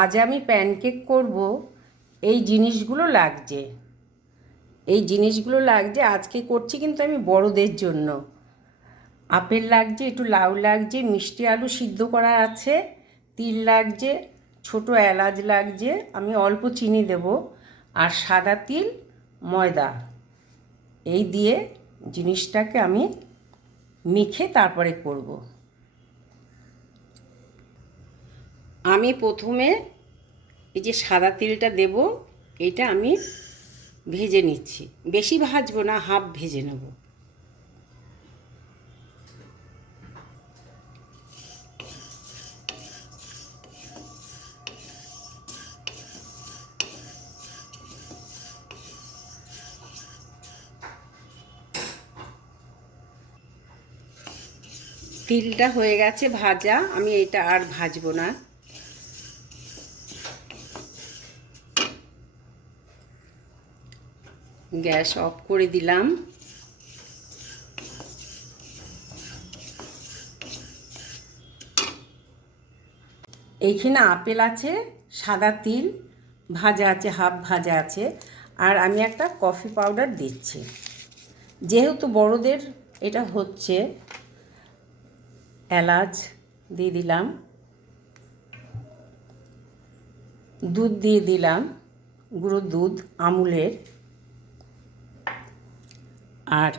আজ আমি প্যানকেক করব। এই জিনিসগুলো লাগছে আজকে করছি কিন্তু আমি বড়দের জন্য। আপেল লাগছে, একটু লাউ লাগছে, মিষ্টি আলু সিদ্ধ করা আছে, তিল লাগছে, ছোট এলাচ লাগছে, আমি অল্প চিনি দেব, আর সাদা তিল, ময়দা। এই দিয়ে জিনিসটাকে আমি মেখে তারপরে করব। আমি প্রথমে এই যে সাদা তিলটা দেব, এটা আমি ভেজে নিচ্ছি। বেশি ভাজবো না, হাফ ভেজে নেব। তিলটা হয়ে গেছে ভাজা, আমি এটা আর ভাজবো না। গ্যাস অফ করে দিলাম। এইখানে আপেল আছে, সাদা তিল ভাজা আছে, হাফ ভাজা আছে, আর আমি একটা কফি পাউডার দিচ্ছি। যেহেতু বড়দের এটা হচ্ছে, এলাচ দিয়ে দিলাম, দুধ দিয়ে দিলাম, গুঁড়ো দুধ আমুলের, আর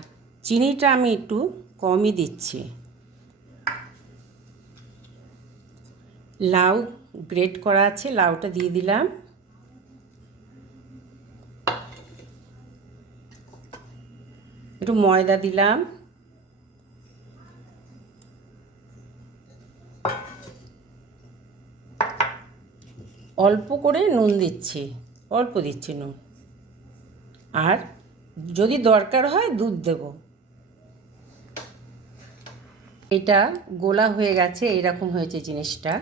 চিনিটা আমি একটু কমই দিচ্ছি। লাউ গ্রেট করা আছে, লাউটা দিয়ে দিলাম। একটু ময়দা দিলাম, অল্প করে নুন দিচ্ছি, অল্প দিচ্ছি নুন, আর যদি দরকার হয় দুধ দেব। এটা গোলা হয়ে গেছে, এইরকম হয়েছে জিনিসটা।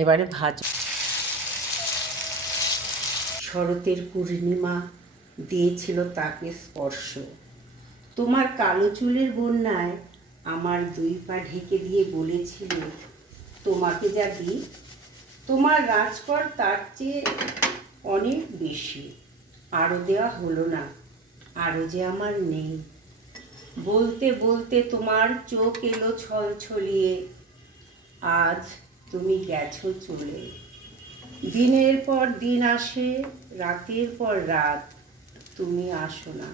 এবারে ভাজ। শরতের পূর্ণিমা দিয়েছিল তাকে স্পর্শ, তোমার কালো চুলের বন্যায় আমার দুই পা ঢেকে দিয়ে বলেছিল, তোমাকে যা দিই, তোমার রাজকর তার চেয়ে অনেক বেশি, আরও দেওয়া হলো না, আরও যে আমার নেই। বলতে বলতে তোমার চোখ এলো ছল ছলিয়ে, আজ তুমি গেছো চলে। দিনের পর দিন আসে, রাতের পর রাত, তুমি আসো না।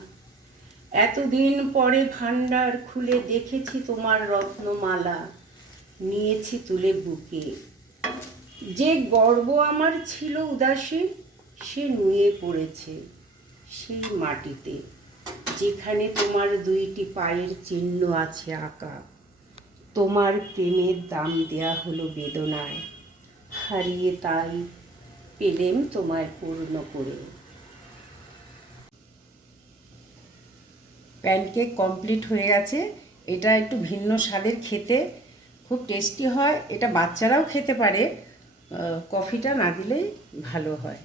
এতদিন পরে ভাণ্ডার খুলে দেখেছি তোমার রত্নমালা, নিয়েছি তুলে বুকে। যে গর্ব আমার ছিল উদাসীন, সে নুয়ে পড়েছে সেই মাটিতে, যেখানে তোমার দুইটি পায়ের চিহ্ন আছে আঁকা। তোমার প্রেমের দাম দেয়া হলো বেদনায়, হারিয়ে তাই পেলেম তোমায় পূর্ণ করে। প্যানকেক কমপ্লিট হয়ে গেছে। এটা একটু ভিন্ন স্বাদের, খেতে খুব টেস্টি হয়। এটা বাচ্চারাও খেতে পারে, কফিটা না দিলেই ভালো হয়।